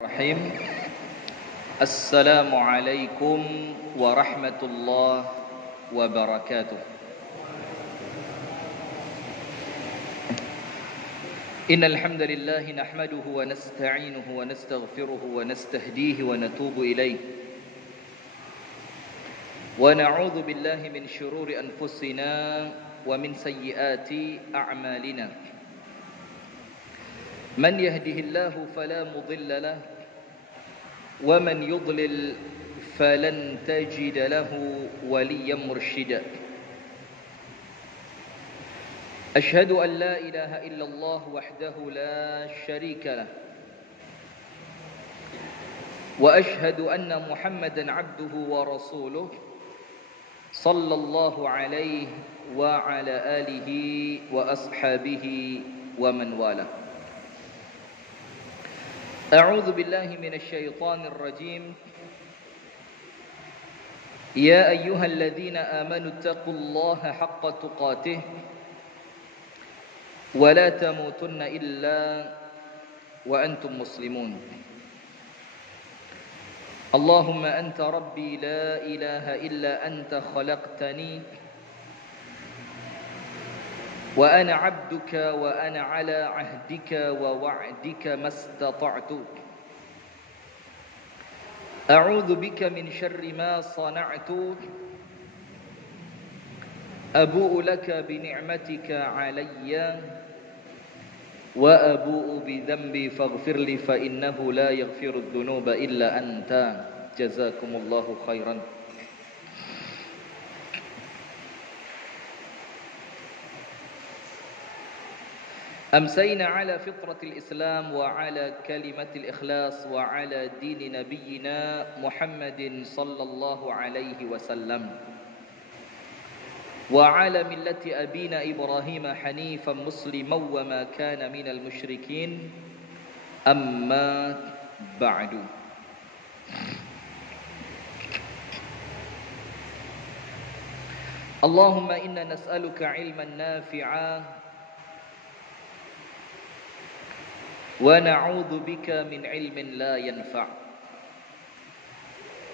Rahim. Assalamualaikum warahmatullahi wabarakatuh. Innal hamdalillah nahmaduhu wa nasta'inuhu wa nastaghfiruhu wa nastahdihi wa natubu ilayh. Wa na'udzu billahi min shururi anfusina wa min sayyiati a'malina. من يهده الله فلا مضل له ومن يضلل فلن تجد له وليا مرشدا أشهد أن لا إله إلا الله وحده لا شريك له وأشهد أن محمدا عبده ورسوله صلى الله عليه وعلى آله وأصحابه ومن والاه. أعوذ بالله من الشيطان الرجيم يا أيها الذين آمنوا اتقوا الله حق تقاته ولا تموتن إلا وأنتم مسلمون اللهم أنت ربي لا إله إلا أنت خلقتني وأنا عبدك وأنا على عهدك ووعدك ما استطعت أعوذ بك من شر ما صنعت أبوء لك بنعمتك علي وأبوء بذنبي فاغفر لي فإنه لا يغفر الذنوب إلا أنت جزاكم الله خيرا. أمسينا على فطرة الإسلام وعلى كلمة الإخلاص وعلى دين نبينا محمد صلى الله عليه وسلم وعلى ملة أبينا إبراهيم حنيفا مسلما وما كان من المشركين أما بعد. اللهم إنا نسألك علما نافعا wa na'udzu bika min ilmin la yanfa'.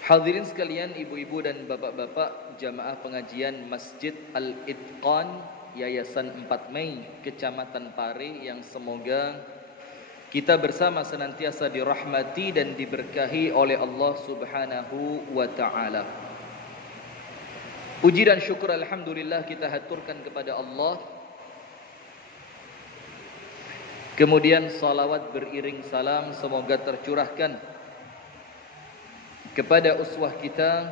Hadirin sekalian, ibu-ibu dan bapak-bapak jamaah pengajian Masjid Al-Itqan Yayasan 4 Mei Kecamatan Pare, yang semoga kita bersama senantiasa dirahmati dan diberkahi oleh Allah Subhanahu wa taala. Puji dan syukur alhamdulillah kita haturkan kepada Allah. Kemudian salawat beriring salam semoga tercurahkan kepada uswah kita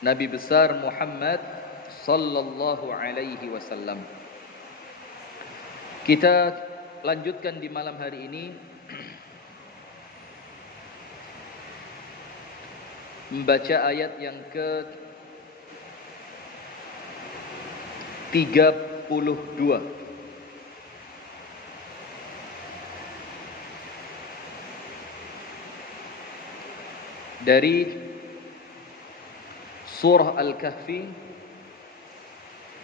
Nabi besar Muhammad sallallahu alaihi wasallam. Kita lanjutkan di malam hari ini membaca ayat yang ke-32 dari surah Al-Kahfi,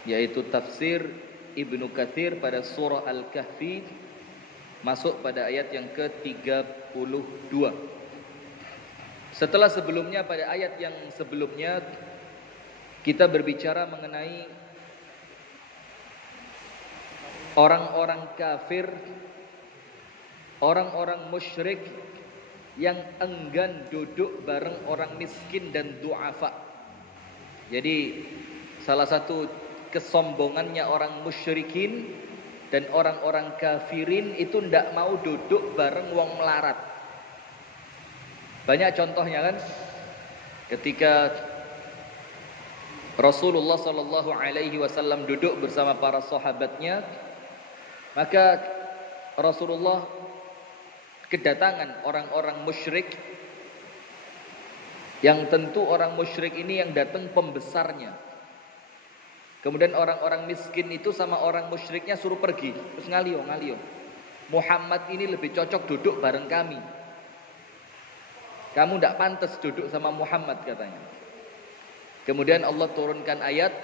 yaitu tafsir Ibnu Katsir pada surah Al-Kahfi, masuk pada ayat yang ke-32. Setelah sebelumnya, pada ayat yang sebelumnya kita berbicara mengenai orang-orang kafir, orang-orang musyrik yang enggan duduk bareng orang miskin dan du'afa. Jadi salah satu kesombongannya orang musyrikin dan orang-orang kafirin itu ndak mau duduk bareng wong melarat. Banyak contohnya kan, ketika Rasulullah sallallahu alaihi wasallam duduk bersama para sahabatnya, maka Rasulullah kedatangan orang-orang musyrik, yang tentu orang musyrik ini yang datang pembesarnya. Kemudian orang-orang miskin itu sama orang musyriknya suruh pergi, terus ngaliyo. Muhammad ini lebih cocok duduk bareng kami. Kamu tidak pantas duduk sama Muhammad, katanya. Kemudian Allah turunkan ayat,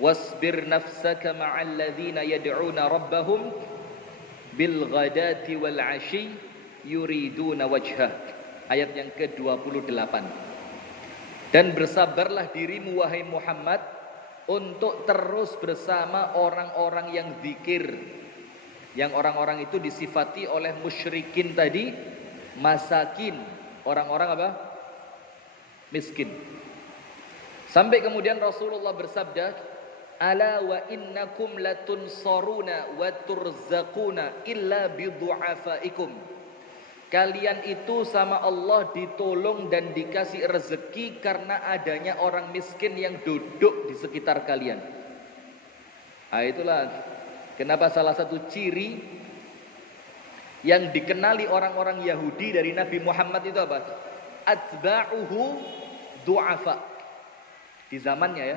wasbir nafsaka ma'al ladzina yad'una rabbahum bil ghadati wal 'ashi yuriduna wajhah. Ayat yang ke-28. Dan bersabarlah dirimu wahai Muhammad untuk terus bersama orang-orang yang zikir. Yang orang-orang itu disifati oleh musyrikin tadi masakin, orang-orang apa? Miskin. Sampai kemudian Rasulullah bersabda, ala wa innakum latunsaruna wa turzaquna illa bidu'afaikum. Kalian itu sama Allah ditolong dan dikasih rezeki karena adanya orang miskin yang duduk di sekitar kalian. Nah, itulah kenapa salah satu ciri yang dikenali orang-orang Yahudi dari Nabi Muhammad itu apa? Atba'uhu du'afa. Di zamannya ya.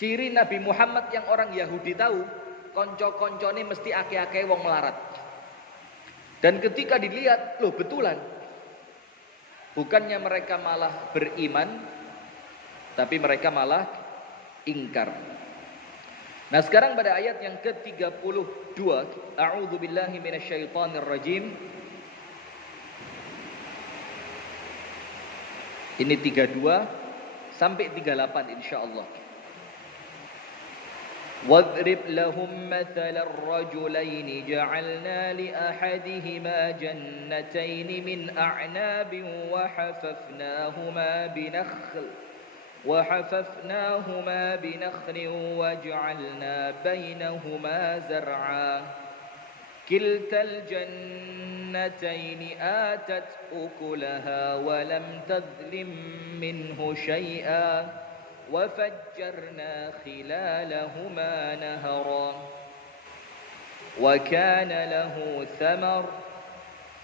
Ciri Nabi Muhammad yang orang Yahudi tahu, konco-koncone mesti ake-ake wong melarat. Dan ketika dilihat, loh betulan. Bukannya mereka malah beriman, tapi mereka malah ingkar. Nah, sekarang pada ayat yang ke-32, a'udzu billahi minasyaitonir rajim. Ini 32 sampai 38 insyaallah. واضرب لهم مثل الرجلين جعلنا لأحدهما جنتين من أعناب وحففناهما بنخل وجعلنا بينهما زرعا كلتا الجنتين آتت أكلها ولم تظلم منه شيئا وفجرنا خلالهما نهرا وكان له ثمر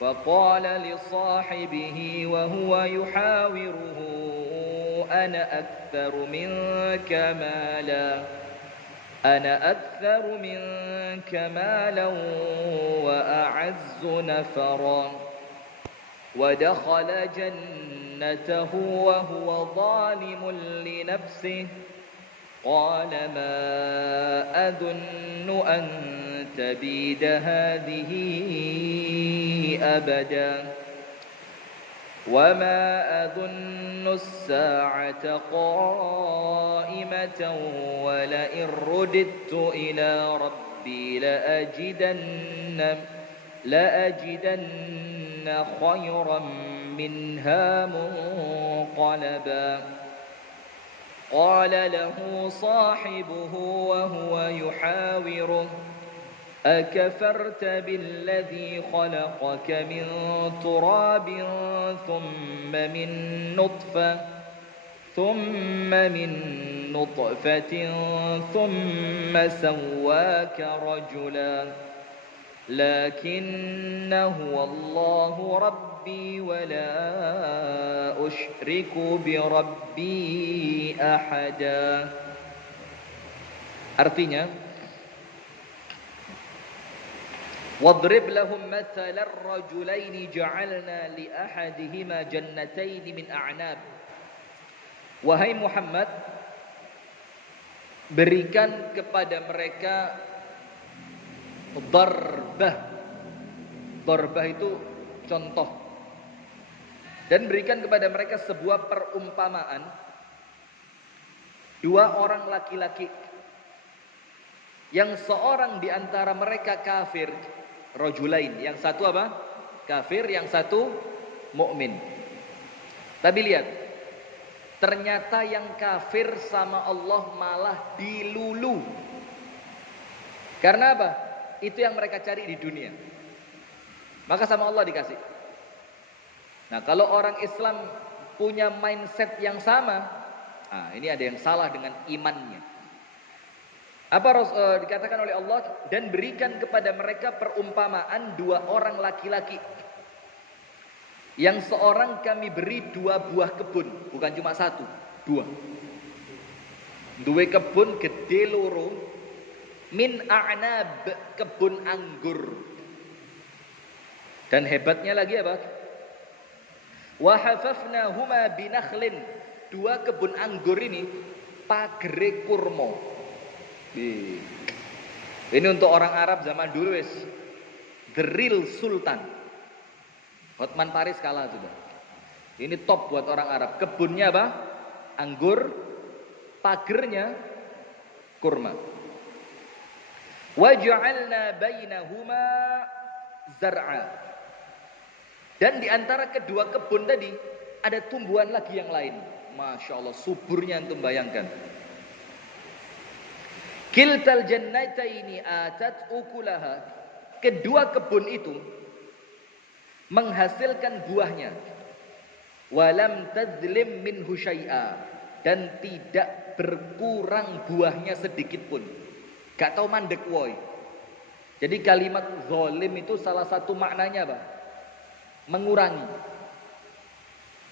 فقال لصاحبه وهو يحاوره أنا أكثر منك مالا وأعز نفرا ودخل جنته وهو ظالم لنفسه قال ما أظن أن تبيد هذه أبدا وما أظن الساعة قائمة ولئن رددت إلى ربي لأجدن خيرا منها منقلبا قال له صاحبه وهو يحاوره أكفرت بالذي خلقك من تراب ثم من نطفة ثم سواك رجلا لكن هو الله ربي ولا أشرك بربي أحدا. Artinya, wadrib lahum mathalar rajulaini ja'alna li ahadihima jannatayn min a'nab. Wahai Muhammad, berikan kepada mereka darbah. Darbah itu contoh. Dan berikan kepada mereka sebuah perumpamaan. Dua orang laki-laki yang seorang di antara mereka kafir, rajulain, yang satu apa? Kafir, yang satu mukmin. Tapi lihat, ternyata yang kafir sama Allah malah dilulu. Karena apa? Itu yang mereka cari di dunia. Maka sama Allah dikasih. Nah, kalau orang Islam punya mindset yang sama, nah ini ada yang salah dengan imannya. Apa dikatakan oleh Allah? Dan berikan kepada mereka perumpamaan dua orang laki-laki. Yang seorang kami beri dua buah kebun. Bukan cuma satu, dua. Dua kebun gede loro. Min a'nab, kebun anggur. Dan hebatnya lagi apa? Wa hafafnahuma binakhlin. Dua kebun anggur ini pagere kurma. Ini untuk orang Arab zaman dulu wis the real sultan. Hotman Paris kalah sudah. Ini top buat orang Arab. Kebunnya apa? Anggur, pagernya kurma. Waja'alna bainahuma zar'a. Dan di antara kedua kebun tadi ada tumbuhan lagi yang lain. Masya Allah, suburnya antum bayangkan. Kiltal jannataini atat ukulaha. Kedua kebun itu menghasilkan buahnya. Walam tadzlim minhu syai'a. Dan tidak berkurang buahnya sedikit pun. Gak tahu mandek woi. Jadi kalimat zalim itu salah satu maknanya apa? Mengurangi.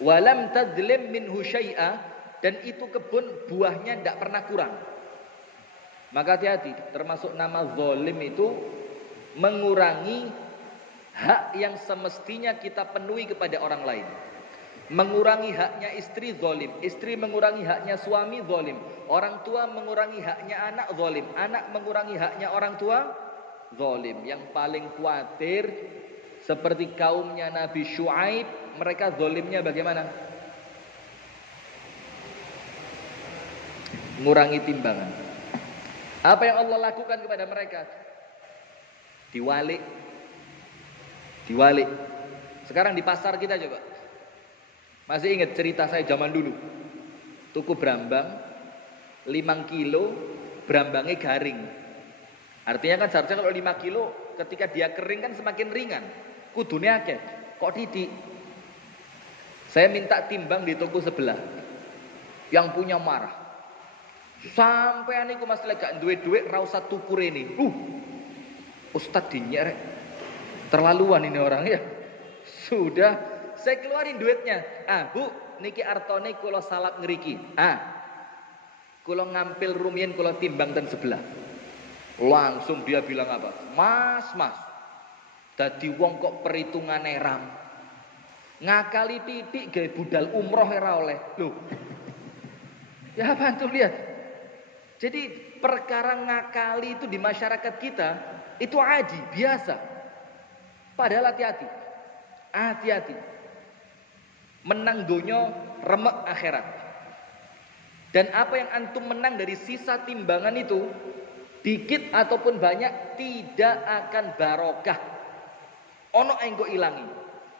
Walam tadzlim minhu syai'a. Dan itu kebun buahnya tidak pernah kurang. Maka hati-hati, termasuk nama zalim itu mengurangi hak yang semestinya kita penuhi kepada orang lain. Mengurangi haknya istri zalim, istri mengurangi haknya suami zalim, orang tua mengurangi haknya anak zalim, anak mengurangi haknya orang tua zalim. Yang paling khawatir seperti kaumnya Nabi Syuaib, mereka zalimnya bagaimana? Mengurangi timbangan. Apa yang Allah lakukan kepada mereka? Diwalik. Sekarang di pasar kita coba. Masih ingat cerita saya zaman dulu. Tuku brambang 5 kilo, brambangnya garing. Artinya kan seharusnya kalau 5 kilo ketika dia kering kan semakin ringan. Kudunya akeh. Kok titik? Saya minta timbang di toko sebelah. Yang punya marah. Sampai aniku mas lega duit-duit ra usah tuku rene. Ustaz dinyek rek. Terlaluan ini orang ya. Sudah saya keluarin duitnya. Bu, niki artone kula salap ngeriki. Kula ngampil rumiyin kula timbang ten sebelah. Langsung dia bilang apa? Mas. Dadi wong kok perhitungane ram. Ngakali titik gawe budal umroh ora oleh. Loh. Ya bantu lihat. Jadi perkara ngakali itu di masyarakat kita itu aji, biasa. Padahal hati-hati. Hati-hati. Menang dunya, remek akhirat. Dan apa yang antum menang dari sisa timbangan itu, dikit ataupun banyak, tidak akan barokah. Ono engko ilangi.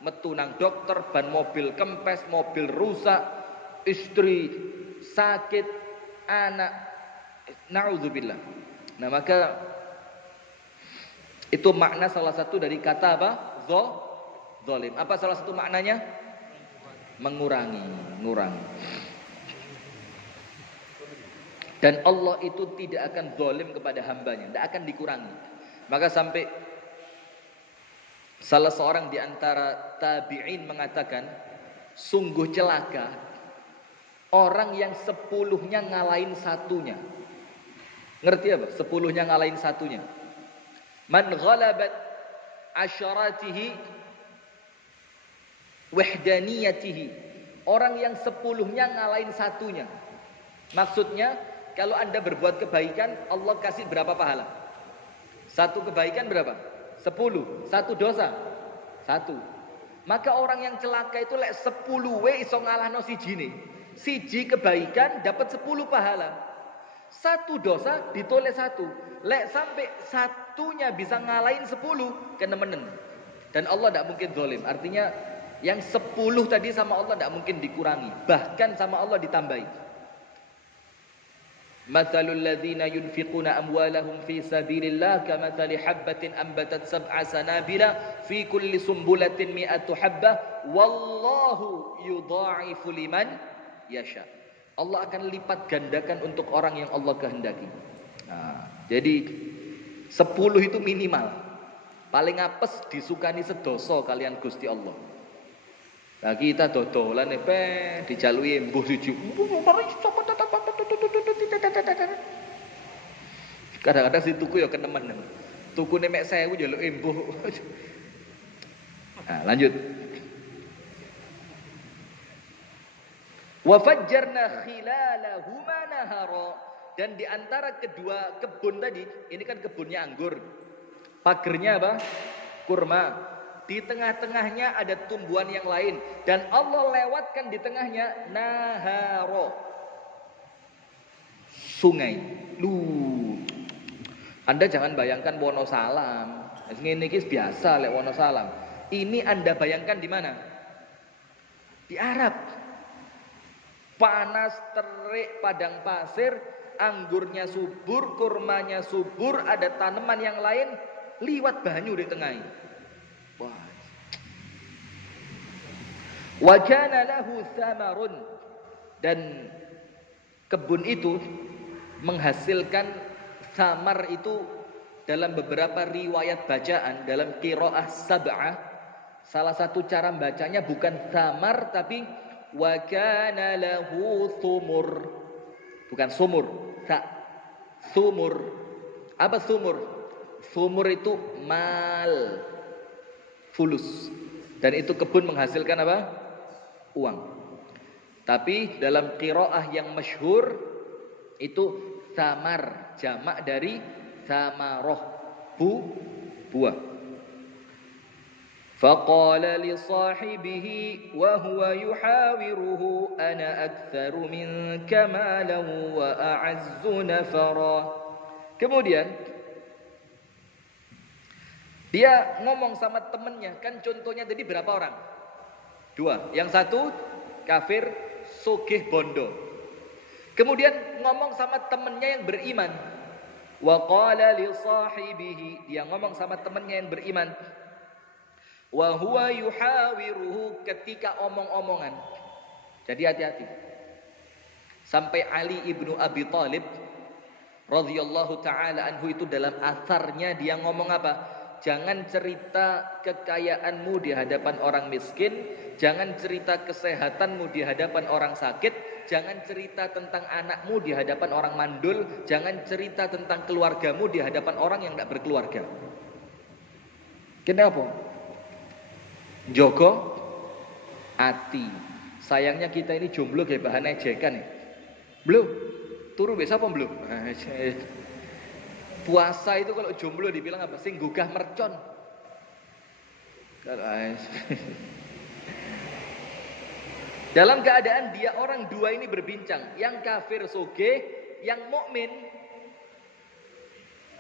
Metu nang dokter, ban mobil kempes, mobil rusak, istri sakit, anak. Na'udzubillah. Nah maka itu makna salah satu dari kata apa? Zalim. Apa salah satu maknanya? Mengurangi. Dan Allah itu tidak akan zalim kepada hambanya, tidak akan dikurangi. Maka sampai salah seorang di antara tabi'in mengatakan, sungguh celaka orang yang 10-nya ngalahin satunya. Ngerti apa? 10-nya ngalahin satunya. Man ghalabat asyaratihi wahdaniyatihi. Orang yang 10-nya ngalahin satunya. Maksudnya, kalau Anda berbuat kebaikan, Allah kasih berapa pahala? Satu kebaikan berapa? 10. Satu dosa? 1. Maka orang yang celaka itu lek 10 we iso ngalahno sijine. Siji kebaikan dapat 10 pahala. Satu dosa ditoleh 1. Lek sampai satunya bisa ngalahin 10, kena menen. Dan Allah tidak mungkin zalim. Artinya yang 10 tadi sama Allah tidak mungkin dikurangi. Bahkan sama Allah ditambahi. Mathalul ladzina yunfiquna amwalahum fi sabilillah kamathali habbatin ambatat sab'a sanabila fi kulli sumbulatin mi'atu habbah wallahu yudha'ifu liman yasha. Allah akan lipat gandakan untuk orang yang Allah kehendaki. Nah, jadi 10 itu minimal. Paling apes disukani sedoso kalian Gusti Allah. Nah kita dodolan dijalui embuh siji. Kadang-kadang si tuku ya kenemen. Tukune mek 1000 njaluk embuh. Nah, lanjut. Wa fajjarna khilalahuma nahara. Dan di antara kedua kebun tadi, ini kan kebunnya anggur. Pagernya apa? Kurma. Di tengah-tengahnya ada tumbuhan yang lain. Dan Allah lewatkan di tengahnya naharo, sungai. Anda jangan bayangkan Wonosalam. Ini biasa lek Wonosalam. Ini Anda bayangkan di mana? Di Arab. Panas, terik, padang pasir, anggurnya subur, kurmanya subur, ada tanaman yang lain, liwat banyu di tengah. Wah. Wa kana lahu thamarun, dan kebun itu menghasilkan thamar itu dalam beberapa riwayat bacaan dalam qiraah sab'ah. Salah satu cara bacanya bukan thamar tapi wa kana lahu thumur. Bukan sumur, thumur. Apa thumur? Thumur itu mal, fulus. Dan itu kebun menghasilkan apa? Uang. Tapi dalam qiraah yang masyhur itu thamar, jamak dari thamaroh, buah. Faqala li sahibihi wa huwa yuhawiruhu ana aktsaru minka malan wa a'azzu nafara. Kemudian dia ngomong sama temennya, kan contohnya tadi berapa orang? 2. Yang satu kafir, sugih bondo. Kemudian ngomong sama temennya yang beriman. Wa qala li sahibihi, dia ngomong sama temennya yang beriman. Wa huwa yuhawiruhu, ketika omong-omongan. Jadi hati-hati. Sampai Ali ibnu Abi Thalib radhiyallahu taala anhu itu dalam atharnya dia ngomong apa? Jangan cerita kekayaanmu di hadapan orang miskin, jangan cerita kesehatanmu di hadapan orang sakit, jangan cerita tentang anakmu di hadapan orang mandul, jangan cerita tentang keluargamu di hadapan orang yang tidak berkeluarga. Kenapa? Jogo ati. Sayangnya kita ini jomblo kayak bahan ejekan ya. Belum, turu besok apa belum? Puasa itu kalau jomblo dibilang apa? Sing gugah mercon. Dalam keadaan dia orang dua ini berbincang, yang kafir soge, yang mukmin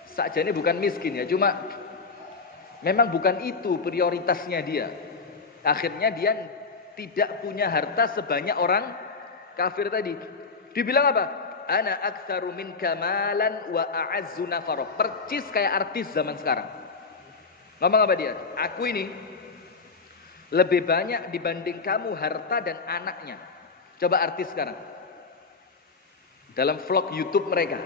sakjane bukan miskin ya, cuma memang bukan itu prioritasnya dia. Akhirnya dia tidak punya harta sebanyak orang kafir tadi. Dibilang apa? Ana aktsaru minka malan wa a'azzu nafara. Percis kayak artis zaman sekarang. Ngomong apa dia? Aku ini lebih banyak dibanding kamu harta dan anaknya. Coba artis sekarang. Dalam vlog YouTube mereka.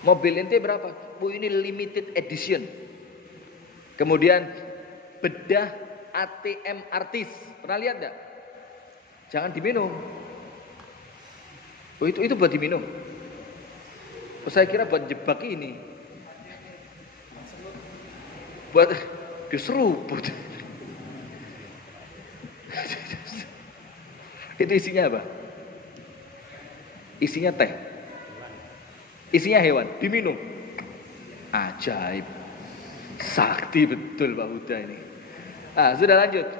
Mobil ente berapa? Bu, ini limited edition. Kemudian bedah ATM artis. Pernah lihat enggak? Jangan diminum. Oh, itu buat diminum. Oh, saya kira buat jebak ini. Buat diseruput. Itu isinya apa? Isinya teh. Isinya hewan, diminum. Ajaib. Sakti betul Pak Huda ini. Sudah lanjut.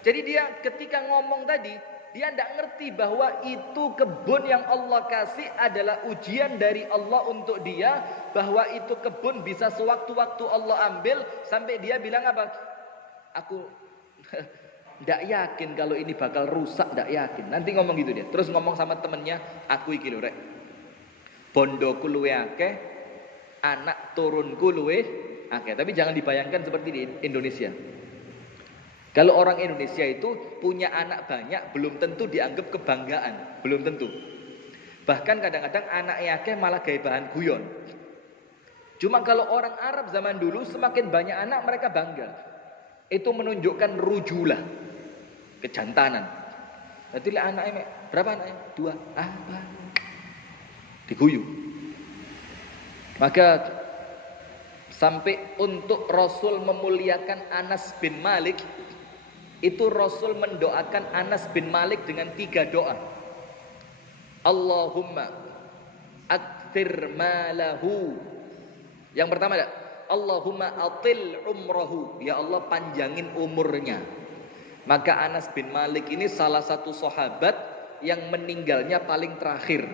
Jadi dia ketika ngomong tadi, dia tidak ngerti bahwa itu kebun yang Allah kasih adalah ujian dari Allah untuk dia. Bahwa itu kebun bisa sewaktu-waktu Allah ambil. Sampai dia bilang apa? Aku tidak yakin kalau ini bakal rusak, tidak yakin. Nanti ngomong gitu dia. Terus ngomong sama temennya, aku iki lho rek, bondoku luwe akeh, anak turunku luwe akeh. Tapi jangan dibayangkan seperti di Indonesia. Kalau orang Indonesia itu punya anak banyak belum tentu dianggap kebanggaan, belum tentu. Bahkan kadang-kadang anaknya akeh malah gaya bahan guyon. Cuma kalau orang Arab zaman dulu semakin banyak anak mereka bangga. Itu menunjukkan rujulah, kejantanan. Jadi anaknya berapa anaknya? 2. Apa? Diguyu. Maka sampai untuk Rasul memuliakan Anas bin Malik, itu Rasul mendoakan Anas bin Malik dengan 3 doa. Allahumma akthir malahu. Yang pertama ada, Allahumma atil umrahu, ya Allah panjangin umurnya. Maka Anas bin Malik ini salah satu sahabat yang meninggalnya paling terakhir.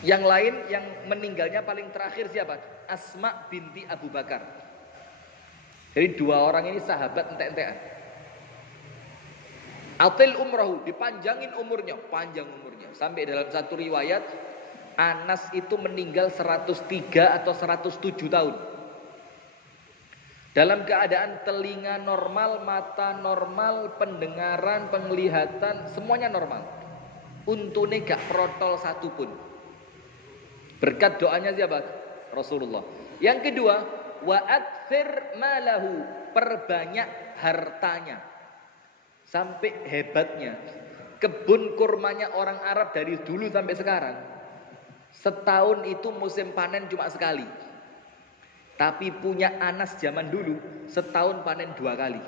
Yang lain yang meninggalnya paling terakhir siapa? Asma binti Abu Bakar. Jadi dua orang ini sahabat entek-entekan. Atil umrahu, dipanjangin umurnya, panjang umurnya. Sampai dalam satu riwayat Anas itu meninggal 103 atau 107 tahun. Dalam keadaan telinga normal, mata normal, pendengaran, penglihatan, semuanya normal. Untune gak protol satupun. Berkat doanya siapa? Rasulullah. Yang kedua, wa aktsir malahu, perbanyak hartanya. Sampai hebatnya kebun kurmanya orang Arab dari dulu sampai sekarang, setahun itu musim panen cuma sekali. Tapi punya Anas zaman dulu setahun panen 2 kali.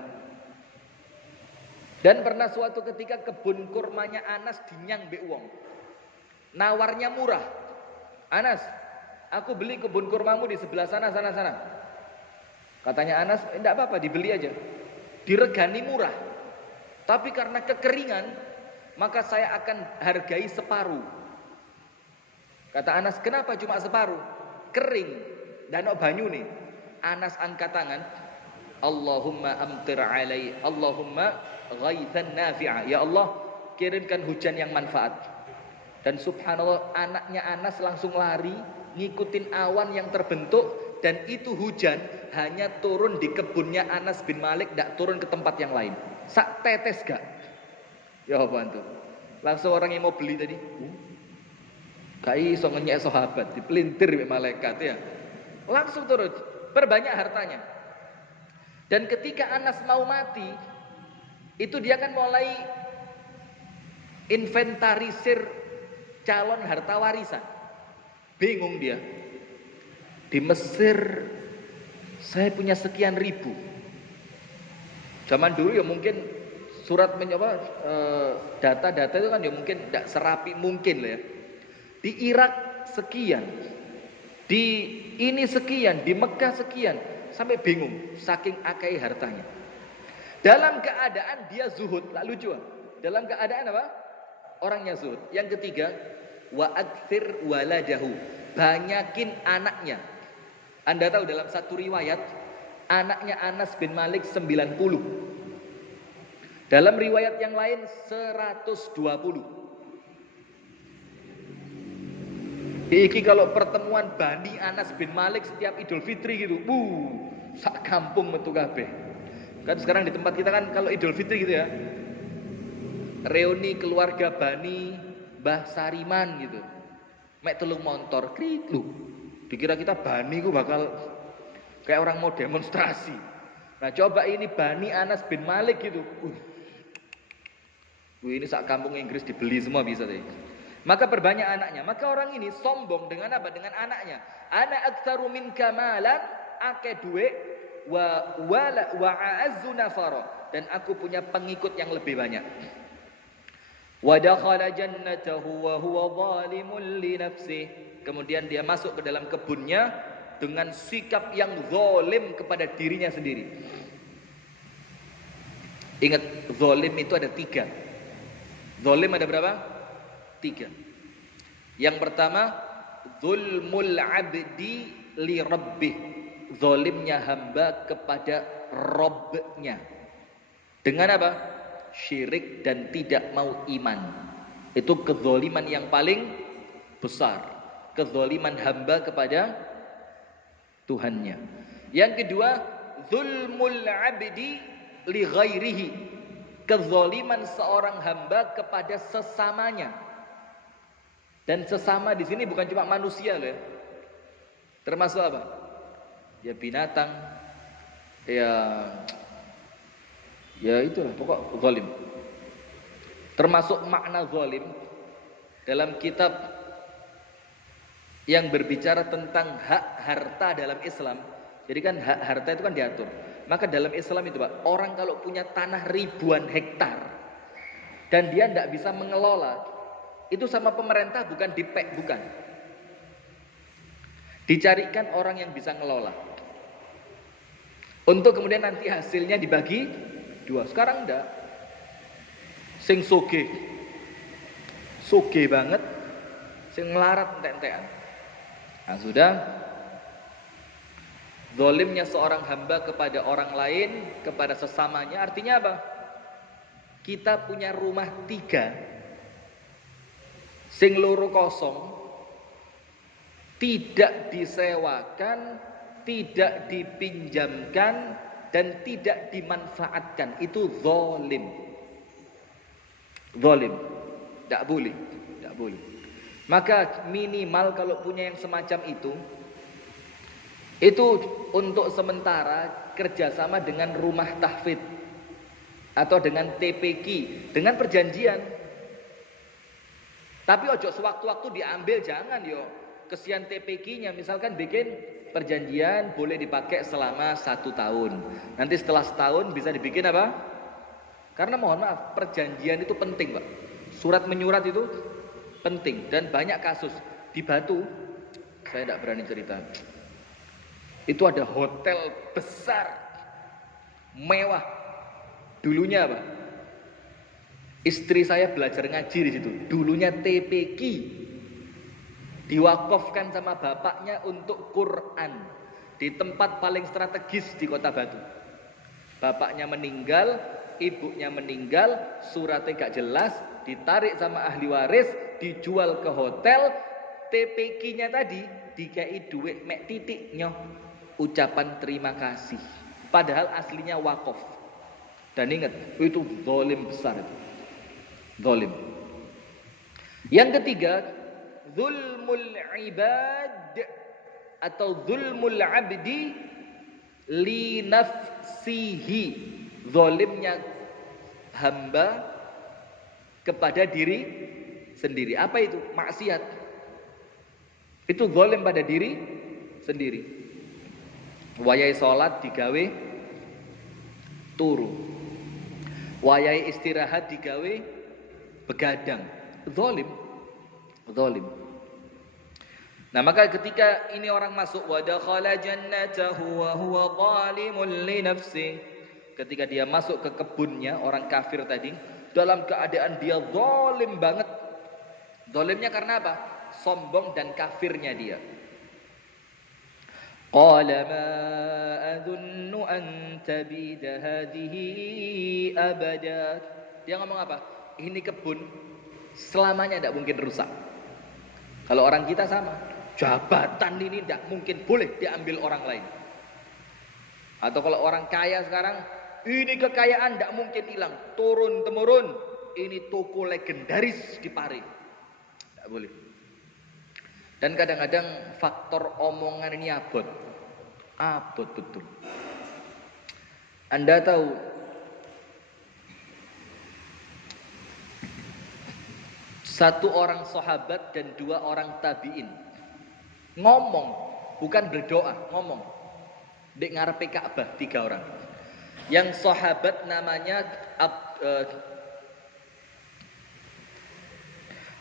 Dan pernah suatu ketika kebun kurmanya Anas dinyang mbek wong. Nawarnya murah. Anas, aku beli kebun kurmamu di sebelah sana. Katanya Anas, enggak apa-apa, dibeli aja. Diregani murah. Tapi karena kekeringan, maka saya akan hargai separuh. Kata Anas, kenapa cuma separuh? Kering. Danau banyu nih. Anas angkat tangan. Allahumma amtir alai. Allahumma ghaithan nafi'a. Ya Allah, kirimkan hujan yang manfaat. Dan subhanallah, anaknya Anas langsung lari, ngikutin awan yang terbentuk. Dan itu hujan hanya turun di kebunnya Anas bin Malik, tidak turun ke tempat yang lain. Sak tetes gak? Ya bantu. Langsung orang yang mau beli tadi, gak iso ngenyek sahabat, dipelintir malaikat ya. Langsung turun, perbanyak hartanya. Dan ketika Anas mau mati, itu dia kan mulai inventarisir calon harta warisan. Bingung dia. Di Mesir saya punya sekian ribu. Zaman dulu ya mungkin surat data-data itu kan ya mungkin tidak serapi mungkin lah ya. Di Irak sekian. Di ini sekian, di Mekah sekian, sampai bingung saking akai hartanya. Dalam keadaan dia zuhud, lalu lucu. Dalam keadaan apa? Orangnya zuhud. Yang ketiga, wa aktsir waladahu, banyakin anaknya. Anda tahu dalam satu riwayat anaknya Anas bin Malik 90. Dalam riwayat yang lain 120. Iki kalau pertemuan Bani Anas bin Malik setiap Idul Fitri gitu, sak kampung metu kabeh. Kan sekarang di tempat kita kan kalau Idul Fitri gitu ya, reuni keluarga Bani Mbah Sariman gitu. Mek telung montor, krit lu. Dikira kita Bani ku bakal kayak orang mau demonstrasi. Nah coba ini Bani Anas bin Malik gitu. Ini sak kampung Inggris dibeli semua bisa deh. Maka perbanyak anaknya. Maka orang ini sombong dengan apa? Dengan anaknya. Ana aktsaru minka malan, akeh duit, wa a'azzu nafara, dan aku punya pengikut yang lebih banyak. Wa dakhala jannatahu wa huwa zalimun li nafsihi. Kemudian dia masuk ke dalam kebunnya dengan sikap yang zalim kepada dirinya sendiri. Ingat, zalim itu ada 3. Zalim ada berapa? 3. Yang pertama, zulmul abdi li rabbih, zalimnya hamba kepada Rabbnya. Dengan apa? Syirik dan tidak mau iman. Itu kezaliman yang paling besar, kezaliman hamba kepada Tuhannya. Yang kedua, zulmul abdi li ghairihi, kezaliman seorang hamba kepada sesamanya. Dan sesama di sini bukan cuma manusia loh ya. Termasuk apa? Ya binatang. Ya itulah pokok zalim. Termasuk makna zalim dalam kitab yang berbicara tentang hak harta dalam Islam. Jadi kan hak harta itu kan diatur. Maka dalam Islam itu Pak, orang kalau punya tanah ribuan hektar dan dia tidak bisa mengelola, itu sama pemerintah bukan dipek, bukan. Dicarikan orang yang bisa ngelola. Untuk kemudian nanti hasilnya dibagi dua. Sekarang enggak. Sing soge banget, sing melarat entek-entekan. Nah sudah, zalimnya seorang hamba kepada orang lain, kepada sesamanya, artinya apa? Kita punya rumah 3, sing loro kosong, tidak disewakan, tidak dipinjamkan, dan tidak dimanfaatkan. Itu zalim. Zalim. Tidak boleh. Tidak boleh. Maka minimal kalau punya yang semacam itu untuk sementara kerjasama dengan rumah tahfidz atau dengan TPQ, dengan perjanjian. Tapi ojo sewaktu-waktu diambil, jangan yo. Kesian TPQ-nya, misalkan bikin perjanjian boleh dipakai selama 1 tahun. Nanti setelah setahun bisa dibikin apa? Karena mohon maaf, perjanjian itu penting, Pak. Surat menyurat itu penting. Dan banyak kasus di Batu, saya tidak berani cerita. Itu ada hotel besar, mewah. Dulunya apa? Istri saya belajar ngaji di situ. Dulunya TPQ. Diwakafkan sama bapaknya untuk Quran di tempat paling strategis di Kota Batu. Bapaknya meninggal, ibunya meninggal, suratnya gak jelas, ditarik sama ahli waris, dijual ke hotel. TPQ-nya tadi dikai duit mek titiknya, ucapan terima kasih. Padahal aslinya wakaf. Dan ingat, itu zalim besar itu. Zalim. Yang ketiga, zulmul ibad atau zulmul abdi li nafsihi. Zalimnya hamba kepada diri sendiri. Apa itu? Maksiat. Itu zalim pada diri sendiri. Wayai salat digawe turu. Wayai istirahat digawe begadang. Zalim. Zalim. Nah, maka ketika ini orang masuk wa dakhala jannatahu wa huwa zalimun li nafsi, ketika dia masuk ke kebunnya orang kafir tadi dalam keadaan dia zalim banget. Zalimnya karena apa? Sombong dan kafirnya dia. Qala ma adunnu an tabida hadhihi abada. Dia ngomong apa? Ini kebun selamanya tidak mungkin rusak. Kalau orang kita sama, jabatan ini tidak mungkin boleh diambil orang lain. Atau kalau orang kaya sekarang, ini kekayaan tidak mungkin hilang, turun temurun. Ini toko legendaris di Pare, tidak boleh. Dan kadang-kadang faktor omongan ini abot betul. Anda tahu, satu orang sahabat dan 2 orang tabi'in ngomong, bukan berdoa, ngomong di ngarepe Ka'bah, 3 orang. Yang sahabat namanya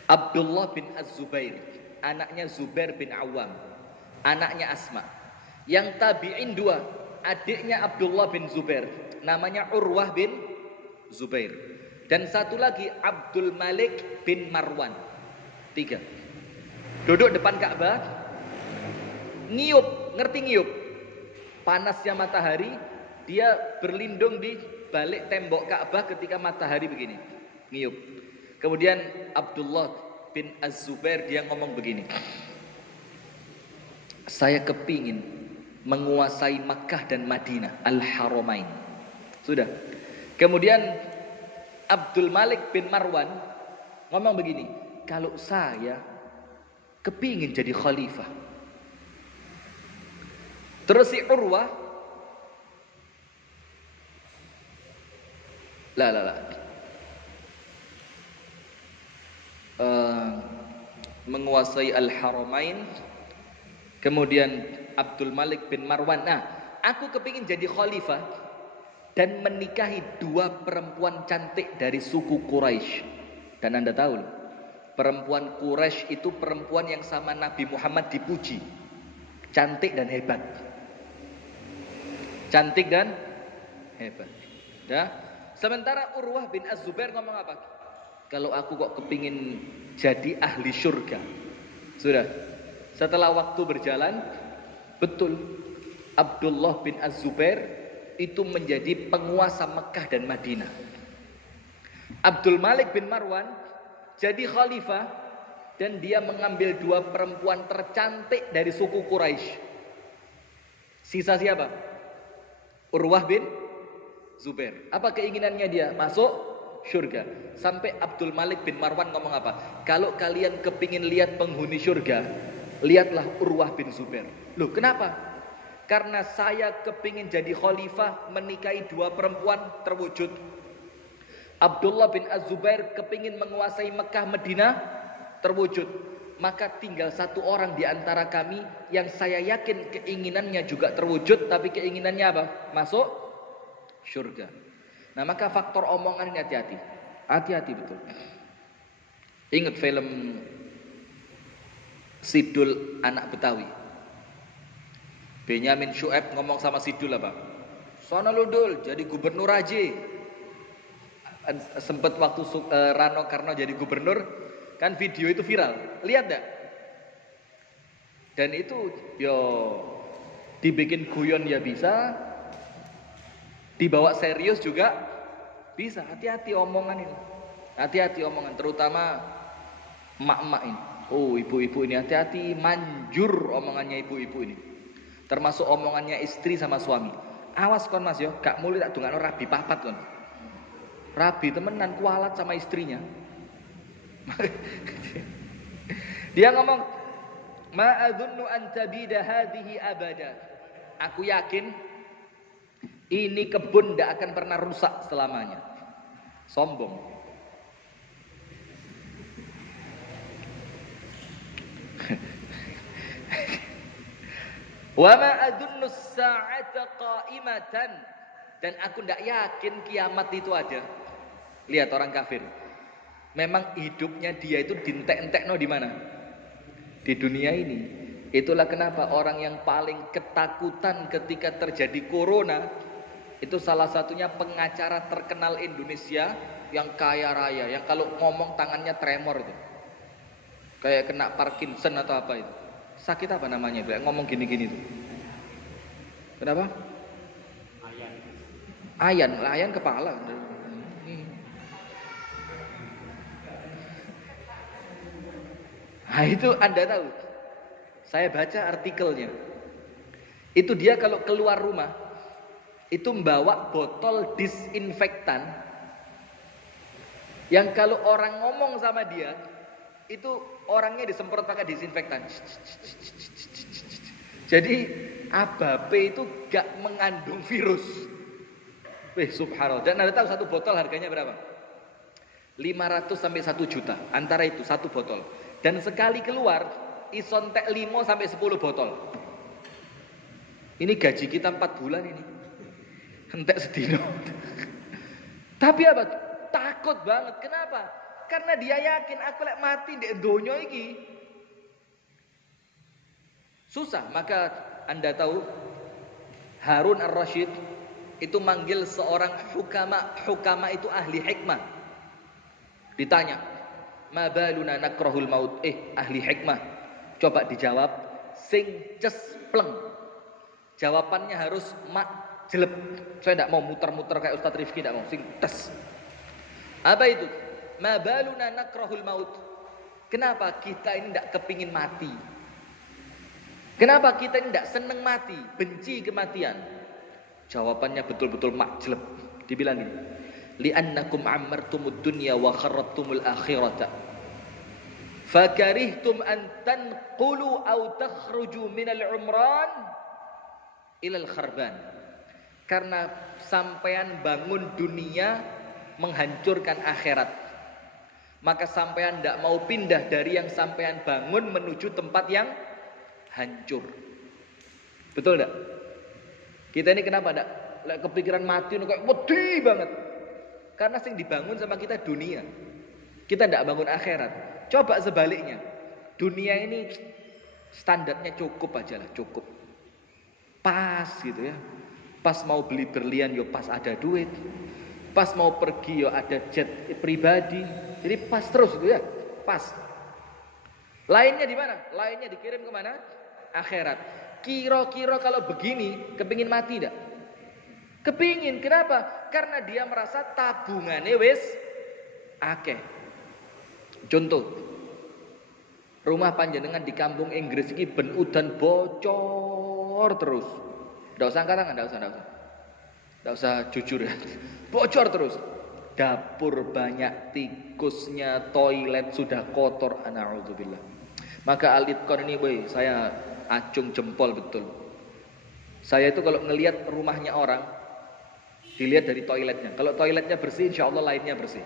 Abdullah bin Az-Zubair, anaknya Zubair bin Awam, anaknya Asma. Yang tabi'in 2, adiknya Abdullah bin Zubair, namanya Urwah bin Zubair. Dan satu lagi Abdul Malik bin Marwan. 3. Duduk depan Ka'bah, ngiup, ngerti ngiup? Panasnya matahari, dia berlindung di balik tembok Ka'bah ketika matahari begini, ngiup. Kemudian Abdullah bin Az-Zubair dia ngomong begini, saya kepingin menguasai Makkah dan Madinah, Al-Haramain. Sudah. Kemudian Abdul Malik bin Marwan ngomong begini, kalau saya kepingin jadi khalifah. Terus si Urwah, menguasai Al-Haramain. Kemudian Abdul Malik bin Marwan, nah, aku kepingin jadi khalifah dan menikahi 2 perempuan cantik dari suku Quraisy. Dan Anda tahu, perempuan Quraisy itu perempuan yang sama Nabi Muhammad dipuji. cantik dan hebat. Cantik dan hebat. Ya. Sementara Urwah bin Az-Zubair ngomong apa? Kalau aku kok kepingin jadi ahli surga. Sudah. Setelah waktu berjalan, betul Abdullah bin Az-Zubair itu menjadi penguasa Mekah dan Madinah. Abdul Malik bin Marwan jadi khalifah dan dia mengambil 2 perempuan tercantik dari suku Quraisy. Sisa siapa? Urwah bin Zubair. Apa keinginannya dia? Masuk surga. Sampai Abdul Malik bin Marwan ngomong apa? Kalau kalian kepingin lihat penghuni surga, lihatlah Urwah bin Zubair. Loh, kenapa? Karena saya kepingin jadi khalifah, menikahi 2 perempuan, terwujud. Abdullah bin Az-Zubair kepingin menguasai Mekah Madinah, terwujud. Maka tinggal 1 orang di antara kami yang saya yakin keinginannya juga terwujud, tapi keinginannya apa? Masuk surga. Nah, maka faktor omongan ini hati-hati. Hati-hati betul. Ingat film Sidul Anak Betawi. Benyamin Syueb ngomong sama Sidul apa? Sono lu Dul, jadi gubernur aja. Sempat waktu Rano Karno jadi gubernur, kan video itu viral. Lihat enggak? Dan itu yo dibikin guyon ya bisa, dibawa serius juga bisa. Hati-hati omongan ini. Hati-hati omongan, terutama emak-emak ini. Oh, ibu-ibu ini hati-hati, manjur omongannya ibu-ibu ini. Termasuk omongannya istri sama suami. Awas kon Mas yo, gak muli tak dongakno rabi papat kon. Rabi temenan kualat sama istrinya. Dia ngomong, "Ma adzunnu an tabida hadhihi abada." Aku yakin ini kebun tidak akan pernah rusak selamanya. Sombong. Wa ma adzunnu as-sa'ata qa'imatan, dan aku tidak yakin kiamat itu ada. Lihat orang kafir. Memang hidupnya dia itu dientek-entekno di mana? Di dunia ini. Itulah kenapa orang yang paling ketakutan ketika terjadi corona itu salah satunya pengacara terkenal Indonesia yang kaya raya, yang kalau ngomong tangannya tremor itu. Kayak kena Parkinson atau apa itu. Sakit apa namanya itu? Ngomong gini-gini itu. Kenapa? Ayan kepala. Nah itu Anda tahu. Saya baca artikelnya. Itu dia kalau keluar rumah itu membawa botol disinfektan yang kalau orang ngomong sama dia itu orangnya disemprot pakai disinfektan. Jadi abape itu gak mengandung virus. Subhanallah. Dan Anda tahu satu botol harganya berapa? 500 sampai 1 juta. Antara itu satu botol. Dan sekali keluar isontek 5 sampai 10 botol. Ini gaji kita 4 bulan ini. Entek sedino. Tapi apa? Takut banget. Kenapa? Karena dia yakin aku lek mati ndek donya iki. Susah. Maka Anda tahu Harun Ar-Rasyid itu manggil seorang hukama. Hukama itu ahli hikmah. Ditanya, "Ma baluna nakrahul maut?" Ahli hikmah. Coba dijawab sing cespleng. Jawabannya harus mak jelep. Saya tidak mau muter-muter kayak Ustadz Rifki, tidak mau. Sing tes. Apa itu? Ma baluna nakrahul maut. Kenapa kita ini tidak kepingin mati? Kenapa kita ini tidak seneng mati, benci kematian? Jawabannya betul-betul mak jelep. Dibilang gini, li'annakum ammartumud dunya wa kharrattumul akhirata. Fakarihtum an tanqulu aw takhruju minal umran ilal kharban. Karena sampean bangun dunia menghancurkan akhirat, maka sampean tidak mau pindah dari yang sampean bangun menuju tempat yang hancur. Betul tidak? Kita ini kenapa tidak kepikiran mati kayak wedi banget? Karena sing dibangun sama kita dunia. Kita tidak bangun akhirat. Coba sebaliknya. Dunia ini Standarnya cukup aja lah, cukup. Pas gitu ya. Pas mau beli berlian yo pas ada duit. Pas mau pergi yo ada jet pribadi. Jadi pas terus gitu ya. Pas. Lainnya di mana? Lainnya dikirim kemana? Akhirat. Kira-kira kalau begini, kepingin mati enggak? Kepingin. Kenapa? Karena dia merasa tabungannya wis akeh. Contoh. Rumah panjenengan di kampung Inggris ini ben udan bocor terus. Ndak usah angkat tangan, ndak usah jujur ya. Bocor terus. Dapur banyak tikusnya, toilet sudah kotor. A'udzubillah. Maka Al-Itqan ini saya acung jempol betul. Saya itu kalau ngelihat rumahnya orang, dilihat dari toiletnya. Kalau toiletnya bersih, insya Allah lainnya bersih.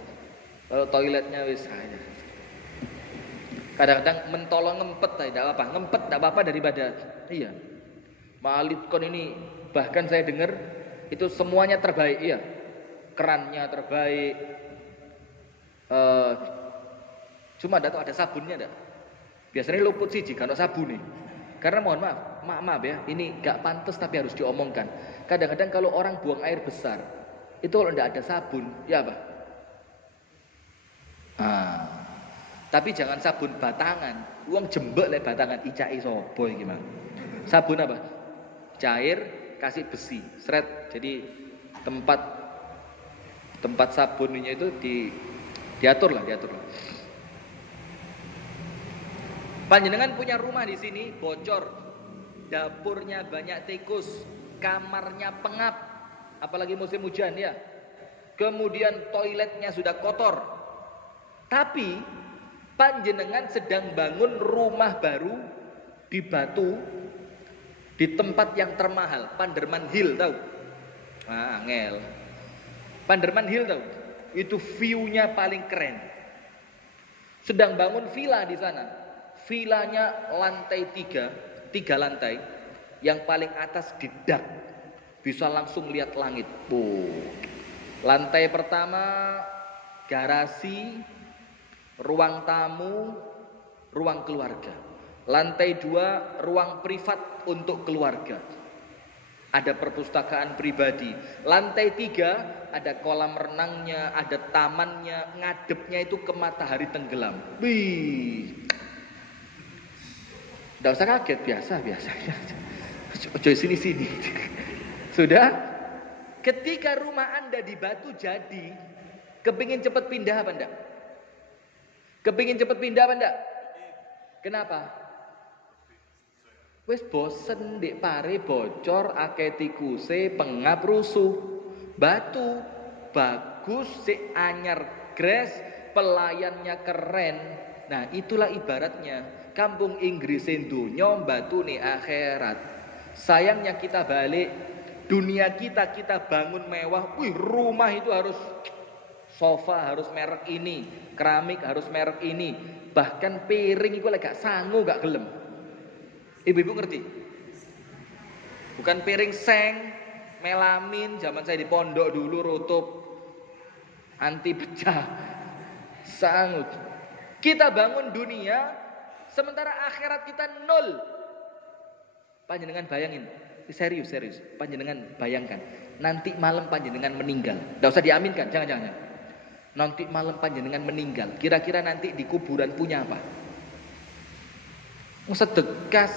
Kalau toiletnya wis kadang-kadang mentolong ngempet tidak apa-apa, ngempet tidak apa-apa daripada iya. Ma'alitkon ini bahkan saya dengar itu semuanya terbaik, iya. Kerannya terbaik. Cuma ada sabunnya enggak? Biasanya luput sih jika ada sabun nih. Karena mohon maaf ya, ini gak pantas tapi harus diomongkan. Kadang-kadang kalau orang buang air besar, itu kalau tidak ada sabun, ya apa? Tapi jangan sabun batangan. Uang jembek lek batangan icai sopo gimana? Sabun apa? Cair kasih besi, seret. Jadi tempat sabunnya itu diatur lah. Panjenengan punya rumah di sini bocor, dapurnya banyak tikus, kamarnya pengap, apalagi musim hujan ya. Kemudian toiletnya sudah kotor. Tapi panjenengan sedang bangun rumah baru di Batu di tempat yang termahal, Panderman Hill tahu? Angel. Panderman Hill tahu? Itu view-nya paling keren. Sedang bangun villa di sana. Villanya lantai 3 lantai. Yang paling atas didak. Bisa langsung lihat langit. Lantai pertama garasi, ruang tamu, ruang keluarga. Lantai 2 ruang privat untuk keluarga. Ada perpustakaan pribadi. Lantai 3 ada kolam renangnya, ada tamannya, ngadepnya itu ke matahari tenggelam. Nggak usah kaget, biasa. Ojo sini. Sudah? Ketika rumah Anda di Batu jadi, kepingin cepat pindah apa enggak? Kepingin cepat pindah apa enggak? Kenapa? Wes bosen dek pare bocor, akeh tikuse, pengap rusuh. Batu bagus, si anyar gres, pelayannya keren. Nah itulah ibaratnya kampung Inggris dunya, Batu nih akhirat. Sayangnya kita balik, dunia kita bangun mewah. Rumah itu harus sofa harus merek ini, keramik harus merek ini, bahkan piring itu gak sangu gak gelem. Ibu-ibu ngerti? Bukan piring seng, melamin, zaman saya di pondok dulu rutup, anti pecah, sangut. Kita bangun dunia, sementara akhirat kita nol. Panjenengan bayangin, serius, panjenengan bayangkan, nanti malam panjenengan meninggal, gak usah diaminkan, jangan. Nanti malam panjenengan meninggal, kira-kira nanti di kuburan punya apa? Sedekah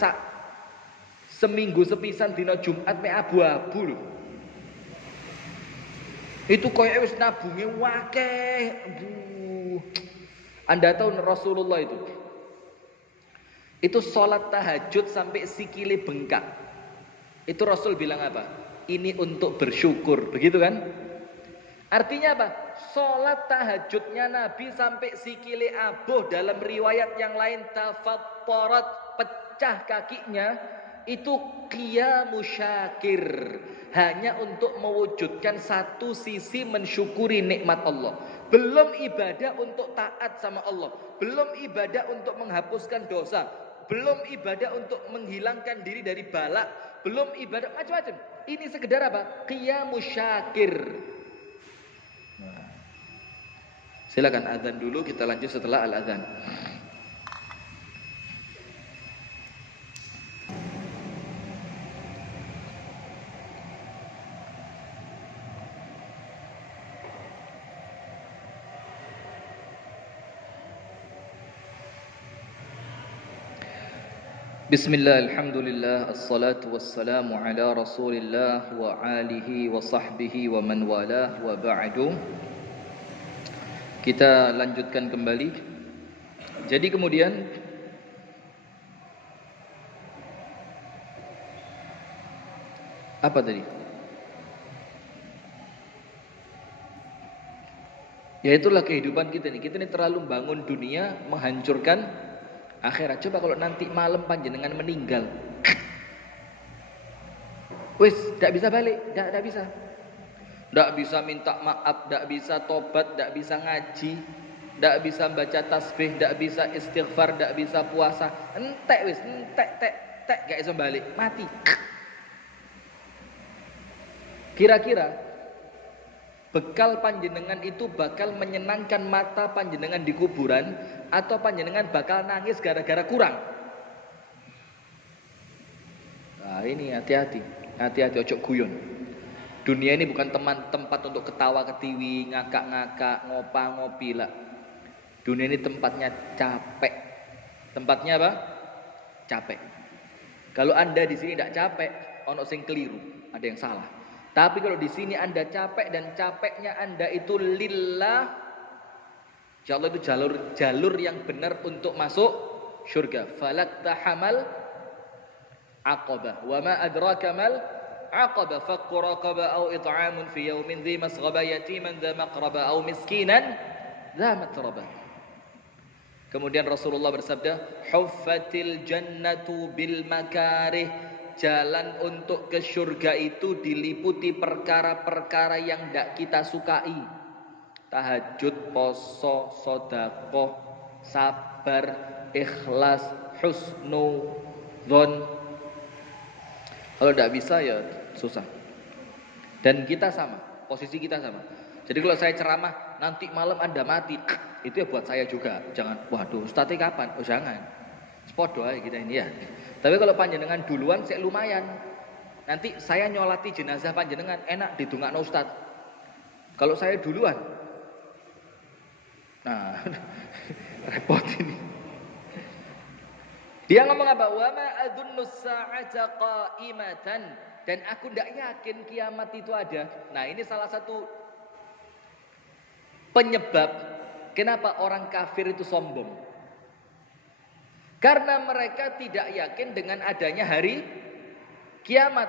seminggu sepisan dina Jumat me abu-abu lho. Itu koyo wis nabunge wakeh. Anda tahu Rasulullah itu sholat tahajud sampai sikile bengkak. Itu Rasul bilang apa? Ini untuk bersyukur, begitu kan? Artinya apa? Sholat tahajudnya Nabi sampai sikile abuh, dalam riwayat yang lain tafattorat, pecah kakinya, itu qiyamus syakir, hanya untuk mewujudkan satu sisi mensyukuri nikmat Allah. Belum ibadah untuk taat sama Allah, belum ibadah untuk menghapuskan dosa, belum ibadah untuk menghilangkan diri dari bala, belum ibadah macam-macam. Ini sekedar apa? Qiyamus syakir. Silakan azan dulu, kita lanjut setelah al-azan. Bismillah, alhamdulillah, assalatu wassalamu ala rasulillah wa alihi wa sahbihi wa man walah wa ba'du. Kita lanjutkan kembali. Jadi kemudian apa tadi? Ya itulah kehidupan kita nih. Kita ini terlalu membangun dunia, menghancurkan akhirat. Coba kalau nanti malam panjenengan meninggal, wis, tidak bisa balik, tidak bisa. Tidak bisa minta maaf, tidak bisa tobat, tidak bisa ngaji, tidak bisa baca tasbih, tidak bisa istighfar, tidak bisa puasa. Entek wis, entek, gak bisa balik, mati. Kira-kira bekal panjenengan itu bakal menyenangkan mata panjenengan di kuburan, atau panjenengan bakal nangis gara-gara kurang? Nah ini hati-hati, ojo guyon. Dunia ini bukan tempat untuk ketawa ketiwi, ngakak-ngakak, ngopi lah. Dunia ini tempatnya capek. Tempatnya apa? Capek. Kalau Anda di sini tidak capek, ono sing keliru, ada yang salah. Tapi kalau di sini Anda capek dan capeknya Anda itu lillah, insyaallah itu jalur yang benar untuk masuk surga. Falaqtahamal aqabah. Wa ma adraka mal aqabah, fakku raqabah aw it'amun fi yawmin dhi masghaba yatiman dha maqraba aw miskinan dha matraba. Kemudian Rasulullah bersabda, huffatil jannatu bil makarih. Jalan untuk ke surga itu diliputi perkara-perkara yang tidak kita sukai. Tahajud, poso, sedekah, sabar, ikhlas, husnudzon. Kalau tidak bisa ya susah. Dan kita sama, posisi kita sama. Jadi kalau saya ceramah, nanti malam Anda mati, itu ya buat saya juga. Jangan, waduh, ustadznya kapan? Oh jangan. Sepodo aja kita ini ya. Tapi kalau panjenengan duluan saya lumayan. Nanti saya nyolati jenazah panjenengan, enak didongakno ustadz. Kalau saya duluan, nah repot ini. Dia ngomong apa? Wa ma adzunnu sa'ata qa'imatan, dan aku tidak yakin kiamat itu ada. Nah, ini salah satu penyebab kenapa orang kafir itu sombong. Karena mereka tidak yakin dengan adanya hari kiamat.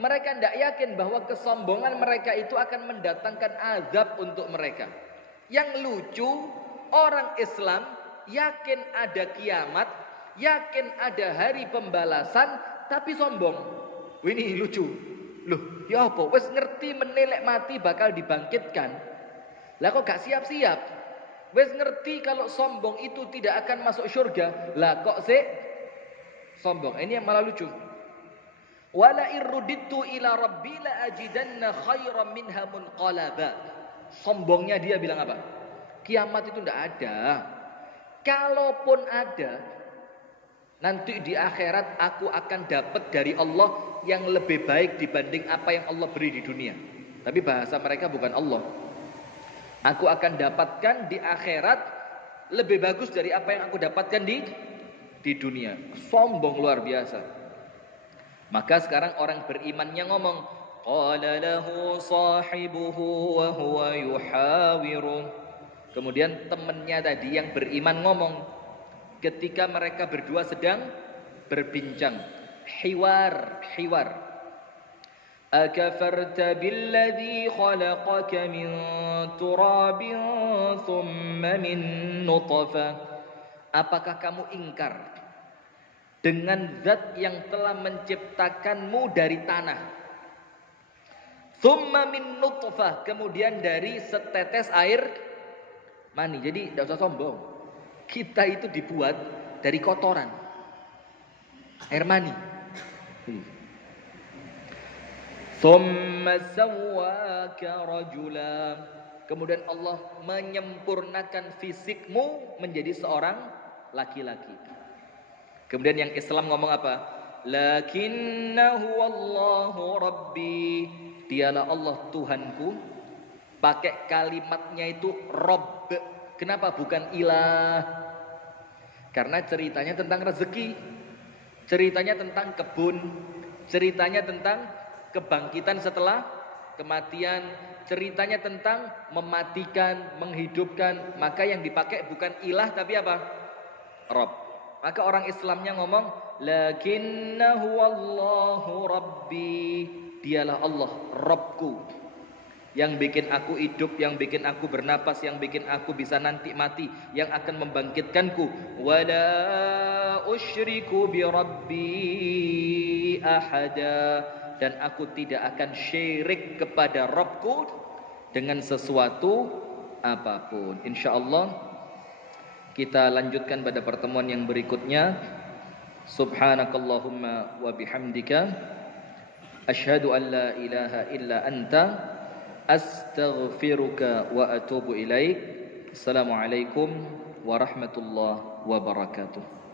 Mereka tidak yakin bahwa kesombongan mereka itu akan mendatangkan azab untuk mereka. Yang lucu, orang Islam yakin ada kiamat, yakin ada hari pembalasan, tapi sombong. Ini lucu. Loh, ya apa? Wes ngerti menelek mati bakal dibangkitkan. Lah kok gak siap-siap? Wes ngerti kalau sombong itu tidak akan masuk surga. Lah kok sombong? Ini yang malah lucu. Wala irruditu ila rabbi la ajidanna khairan minha munqalaba. Sombongnya dia bilang apa? Kiamat itu tidak ada. Kalaupun ada, nanti di akhirat aku akan dapat dari Allah yang lebih baik dibanding apa yang Allah beri di dunia. Tapi bahasa mereka bukan Allah. Aku akan dapatkan di akhirat lebih bagus dari apa yang aku dapatkan di dunia. Sombong luar biasa. Maka sekarang orang berimannya ngomong, qala lahu sahibuhu wa huwa yuhawiru. Kemudian temannya tadi yang beriman ngomong ketika mereka berdua sedang berbincang, hiwar. Akafarta billadhi khalaqaka min turabin thumma min nutfah. Apakah kamu ingkar dengan zat yang telah menciptakanmu dari tanah, thumma min nutfah, kemudian dari setetes air mani. Jadi tidak usah sombong. Kita itu dibuat dari kotoran air mani. Thumma sawwaka rajula. Kemudian Allah menyempurnakan fisikmu menjadi seorang laki-laki. Kemudian yang Islam ngomong apa? Lakinnahu wallahu rabbi. Dialah Allah Tuhanku. Pakai kalimatnya itu Rabb. Kenapa bukan ilah? Karena ceritanya tentang rezeki. ceritanya tentang kebun, ceritanya tentang kebangkitan setelah kematian, ceritanya tentang mematikan, menghidupkan. Maka yang dipakai bukan ilah tapi apa? Rabb. Maka orang Islamnya ngomong, lakinnahu Allahu Rabbi. Dialah Allah, Rabbku. Yang bikin aku hidup, yang bikin aku bernapas, yang bikin aku bisa nanti mati, yang akan membangkitkanku. Wala usyriku bi rabbi ahada. Dan aku tidak akan syirik kepada Rabbku dengan sesuatu apapun. Insyaallah kita lanjutkan pada pertemuan yang berikutnya. Subhanakallahumma wa bihamdika asyhadu an la ilaha illa anta astaghfiruka wa atubu ilaik. Assalamualaikum warahmatullahi wabarakatuh.